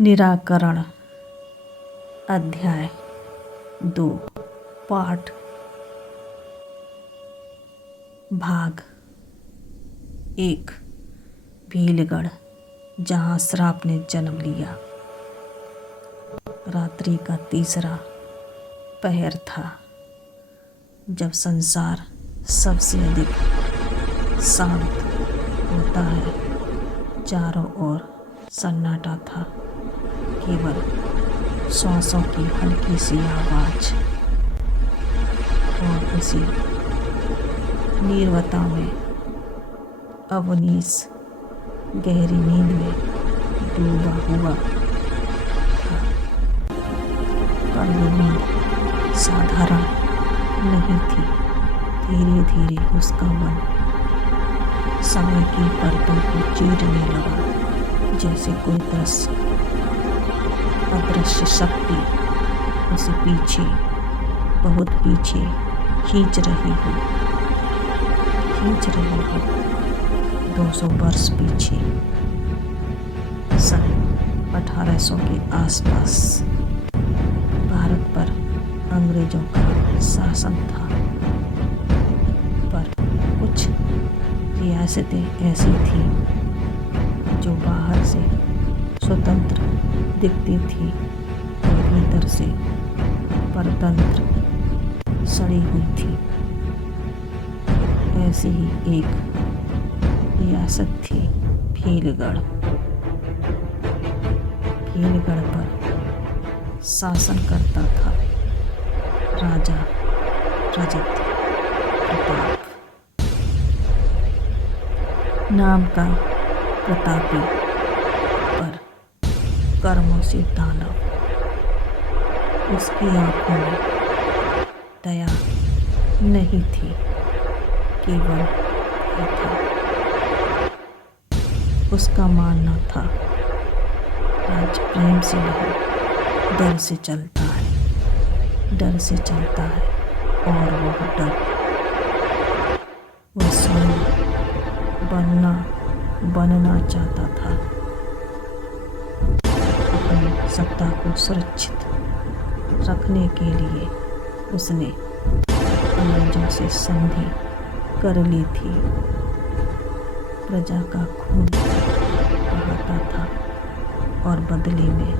निराकरण अध्याय 2 पाठ भाग 1 भीलगढ़ जहाँ श्राप ने जन्म लिया। रात्रि का तीसरा पहर था जब संसार सबसे अधिक शांत होता है। चारों ओर सन्नाटा था, केवल श्वासों की हल्की सी आवाज और उसी नीरवता में अवनीश गहरी नींद में डूबा हुआ था। पर ये नींद साधारण नहीं थी। धीरे धीरे उसका मन समय की परतों को चीरने लगा, जैसे कोई दृश्य अदृश्य शक्ति उसे पीछे, बहुत पीछे खींच रही हो 200 वर्ष पीछे, सन 1800 के आसपास भारत पर अंग्रेजों का शासन था। पर कुछ रियासतें ऐसी थीं जो बाहर से स्वतंत्र दिखती थी और भीतर से परतंत्र सड़ी हुई थी। ऐसी ही एक रियासत थी भीलगढ़। भीलगढ़ पर शासन करता था राजा रजत प्रताप नाम का प्रतापी, पर कर्मों से दानव। उसकी आंखों में दया नहीं थी, केवल भय था। उसका मानना था राज्य प्रेम से नहीं, डर से चलता है, डर से चलता है। और वह डर वह स्वयं बनना चाहता था। अपनी सत्ता को सुरक्षित रखने के लिए उसने अंग्रेजों से संधि कर ली थी। प्रजा का खून बहाता था और बदले में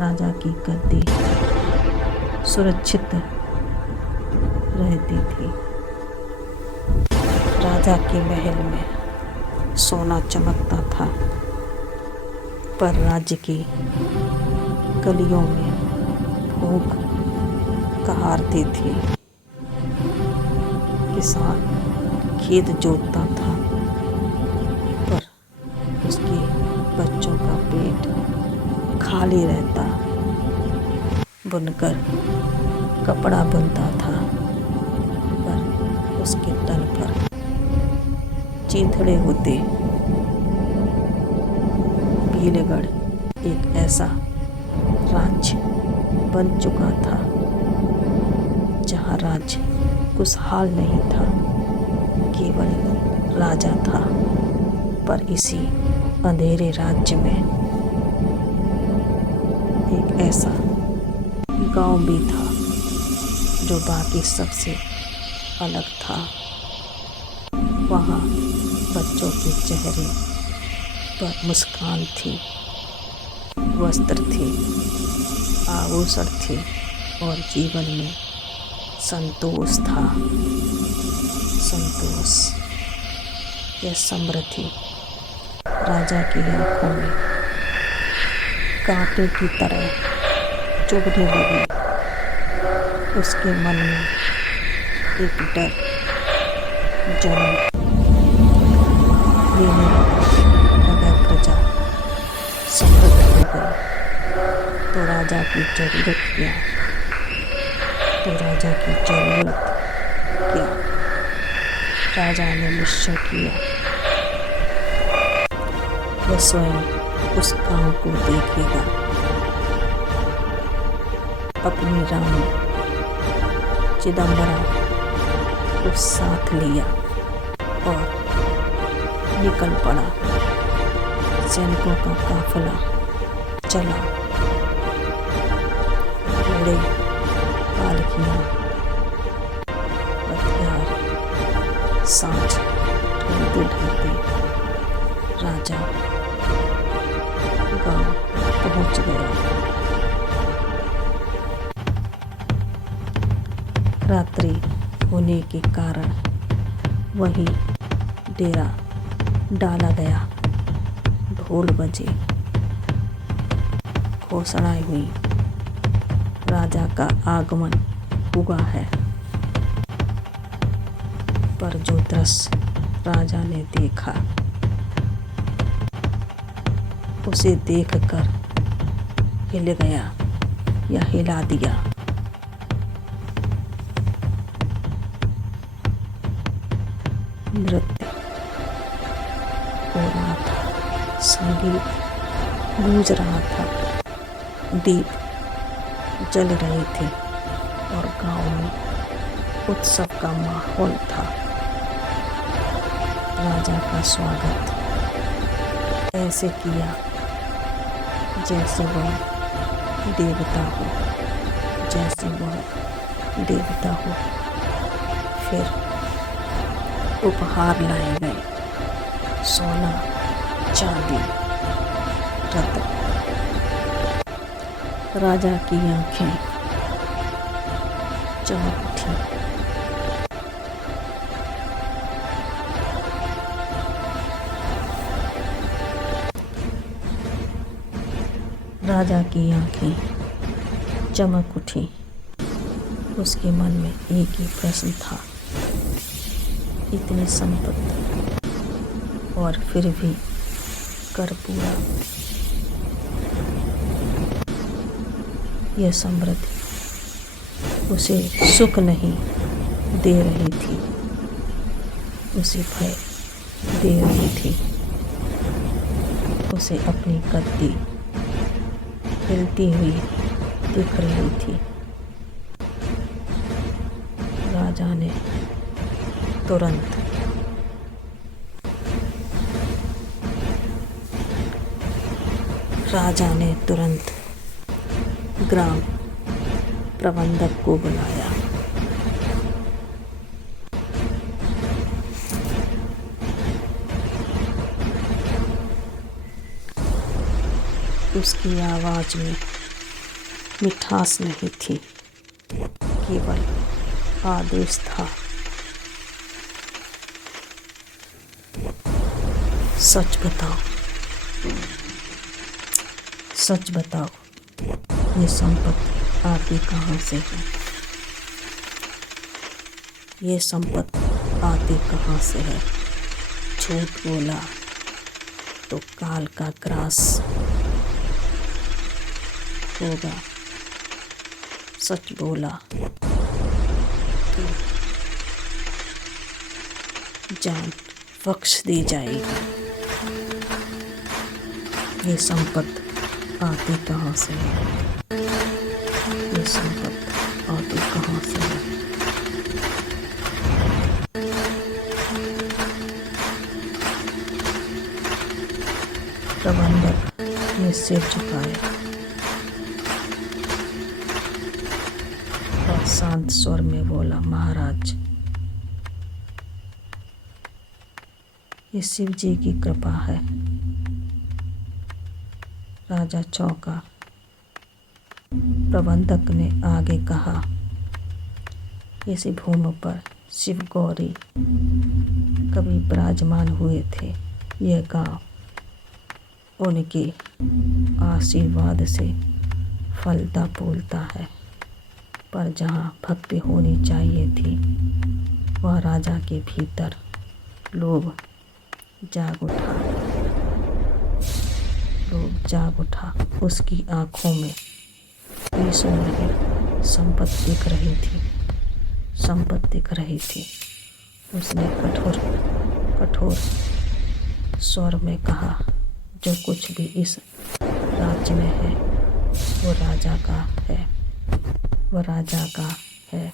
राजा की गद्दी सुरक्षित रहती थी। राजा के महल में सोना चमकता था, पर राज्य की गलियों में भूख कहारती थी। किसान खेत जोतता था, पर उसके बच्चों का पेट खाली रहता। बुनकर कपड़ा बुनता था, पर उसके तन पर चीथड़े होते। भीलगढ़ एक ऐसा राज्य बन चुका था जहाँ राज्य खुशहाल नहीं था, केवल राजा था। पर इसी अंधेरे राज्य में एक ऐसा गांव भी था जो बाकी सबसे अलग था। वहाँ बच्चों के चेहरे पर मुस्कान थी, वस्त्र थे, आभूषण थे और जीवन में संतोष था। संतोष या समृद्धि राजा की आंखों में कांटे की तरह चुभने लगी। उसके मन में एक डर जन्म लेने लगा। अगर प्रजा समृद्ध हो गई तो राजा की जरूरत क्या? राजा ने निश्चय किया, वह स्वयं उस गांव को देखेगा। अपनी रानी चिदम्बरा को साथ लिया और निकल पड़ा। सैनिकों का काफिला चला। घोड़े, पालकियाँ, हथियार, सांझ ढलते राजा गांव पहुंच गया। रात्रि होने के कारण वहीं डेरा डाला गया। ढोल बजे, घोषणाएं हुई, राजा का आगमन हुआ है। पर जो दृश्य राजा ने देखा उसे देखकर हिल गया या हिला दिया। नृत्य हो रहा था, संगीत गूंज रहा था, दीप जल रहे थे और गांव में उत्सव का माहौल था। राजा का स्वागत ऐसे किया जैसे वह देवता हो, जैसे वह देवता हो। फिर उपहार लाए गए, सोना, चांदी, रत्न। राजा की आंखें चमक उठी। राजा की आंखें चमक उठी। उसके मन में एक ही प्रश्न था, इतनी संपत्ति और फिर भी कर पूरा। यह समृद्धि उसे सुख नहीं दे रही थी, उसे भय दे रही थी। उसे अपनी गद्दी हिलती हुई दिख रही थी। राजा ने तुरंत ग्राम प्रबंधक को बुलाया। उसकी आवाज में मिठास नहीं थी, केवल आदेश था। सच बताओ, सच बताओ, ये संपत्ति आती कहाँ से है? ये संपत्ति आती कहाँ से है? झूठ बोला तो काल का ग्रास होगा, सच बोला तो जान बख्श दी जाएगी। ये संपत्ति आती कहाँ से है? ये संपत्ति आती कहाँ से है? प्रबंधक ने सिर झुकाया और शांत स्वर में बोला, महाराज, ये शिव जी की कृपा है। राजा चौंका। प्रबंधक ने आगे कहा, इस भूमि पर शिव गौरी कभी विराजमान हुए थे। यह गांव उनके आशीर्वाद से फलता फूलता है, पर जहाँ भक्ति होनी चाहिए थी वह राजा के भीतर लोभ जाग उठा। लोभ जाग उठा। उसकी आंखों में ईसो नहीं, संपत्ति दिख रही थी, संपत्ति दिख रही थी। उसने कठोर स्वर में कहा, जो कुछ भी इस राज्य में है वो राजा का है, वो राजा का है।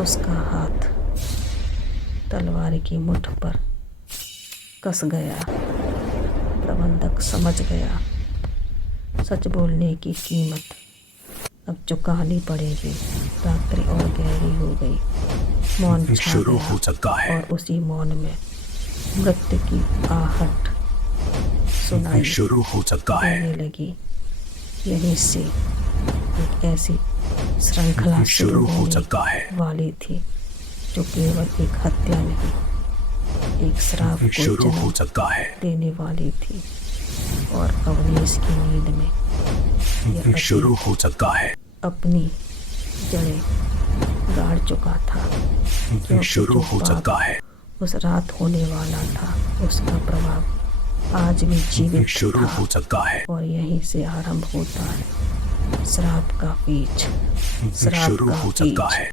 उसका हाथ तलवार की मुठ पर कस गया। प्रबंधक समझ गया सच बोलने की कीमत अब चुकानी पड़ेगी। रात्रि और गहरी हो गई, मौन छा शुरू गया हो सकता है। और उसी मौन में मृत्यु की आहट सुनाई शुरू हो सकता है। देने लगी। यहीं से एक ऐसी श्रृंखला शुरू हो होने सकता है। वाली थी जो केवल एक हत्या नहीं, एक श्राप को शुरू हो जन्म सकता है। देने वाली थी। और अवनीश की नींद में यह शुरू अतीत हो सकता है। अपनी जड़ें गाड़ चुका था, क्योंकि शुरू जो हो पाप सकता है। उस रात होने वाला था उसका प्रभाव आज भी जीवित शुरू था। हो सकता है। और यहीं से आरंभ होता है श्राप का बीज, श्राप शुरू का हो सकता बीज। है।